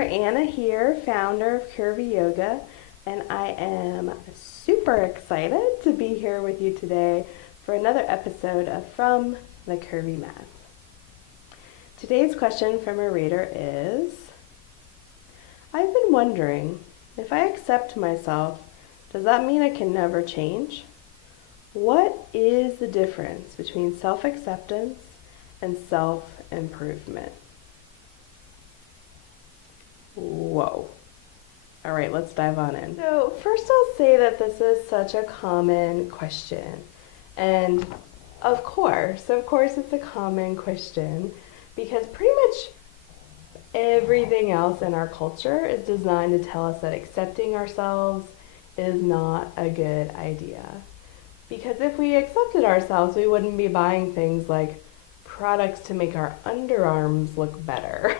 Anna here, founder of Curvy Yoga, and I am super excited to be here with you today for another episode of From the Curvy Mat. Today's question from a reader is, I've been wondering, if I accept myself, does that mean I can never change? What is the difference between self-acceptance and self-improvement? Whoa. All right, let's dive on in. So first I'll say that this is such a common question. And of course it's a common question because pretty much everything else in our culture is designed to tell us that accepting ourselves is not a good idea. Because if we accepted ourselves, we wouldn't be buying things like products to make our underarms look better.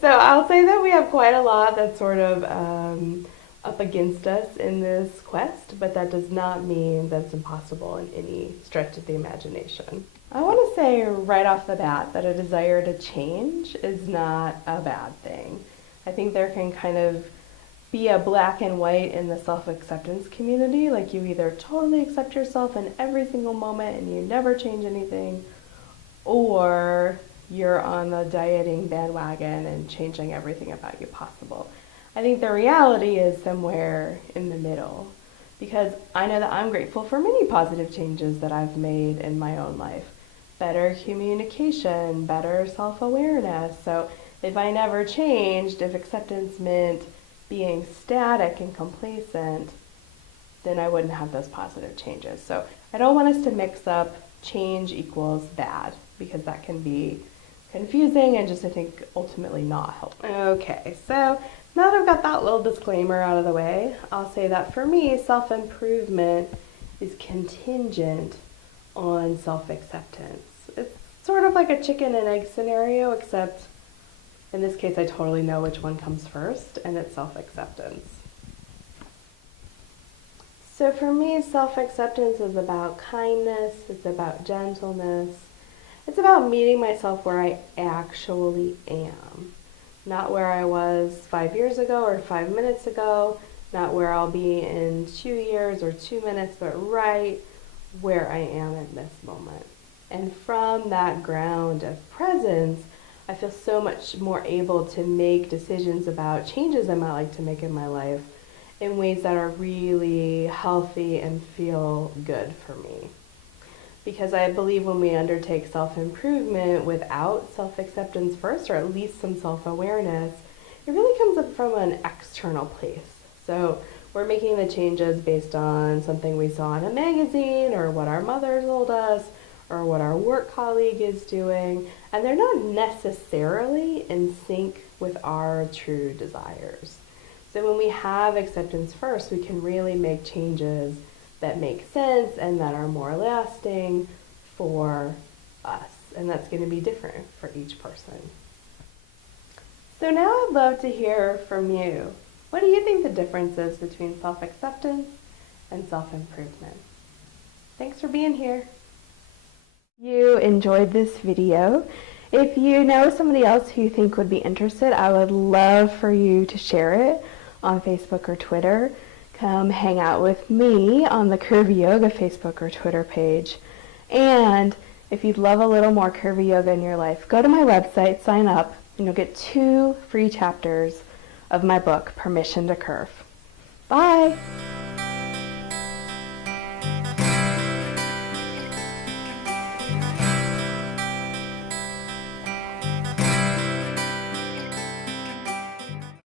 So I'll say that we have quite a lot that's sort of up against us in this quest, but that does not mean that's impossible in any stretch of the imagination. I want to say right off the bat that a desire to change is not a bad thing. I think there can kind of be a black and white in the self-acceptance community, like you either totally accept yourself in every single moment and you never change anything, or you're on the dieting bandwagon and changing everything about you possible. I think the reality is somewhere in the middle, because I know that I'm grateful for many positive changes that I've made in my own life. Better communication, better self-awareness. So if I never changed, if acceptance meant being static and complacent, then I wouldn't have those positive changes. So I don't want us to mix up change equals bad, because that can be confusing and just, I think, ultimately not helpful. Okay, so now that I've got that little disclaimer out of the way, I'll say that for me, self-improvement is contingent on self-acceptance. It's sort of like a chicken and egg scenario, except in this case, I totally know which one comes first, and it's self-acceptance. So for me, self-acceptance is about kindness, it's about gentleness, it's about meeting myself where I actually am. Not where I was 5 years ago or 5 minutes ago, not where I'll be in 2 years or 2 minutes, but right where I am in this moment. And from that ground of presence, I feel so much more able to make decisions about changes I might like to make in my life in ways that are really healthy and feel good for me. Because I believe when we undertake self-improvement without self-acceptance first, or at least some self-awareness, it really comes up from an external place. So we're making the changes based on something we saw in a magazine, or what our mother told us, or what our work colleague is doing, and they're not necessarily in sync with our true desires. So when we have acceptance first, we can really make changes that make sense and that are more lasting for us. And that's going to be different for each person. So now I'd love to hear from you. What do you think the difference is between self-acceptance and self-improvement? Thanks for being here. You enjoyed this video. If you know somebody else who you think would be interested, I would love for you to share it on Facebook or Twitter. Come hang out with me on the Curvy Yoga Facebook or Twitter page. And if you'd love a little more Curvy Yoga in your life, go to my website, sign up, and you'll get 2 free chapters of my book, Permission to Curve. Bye!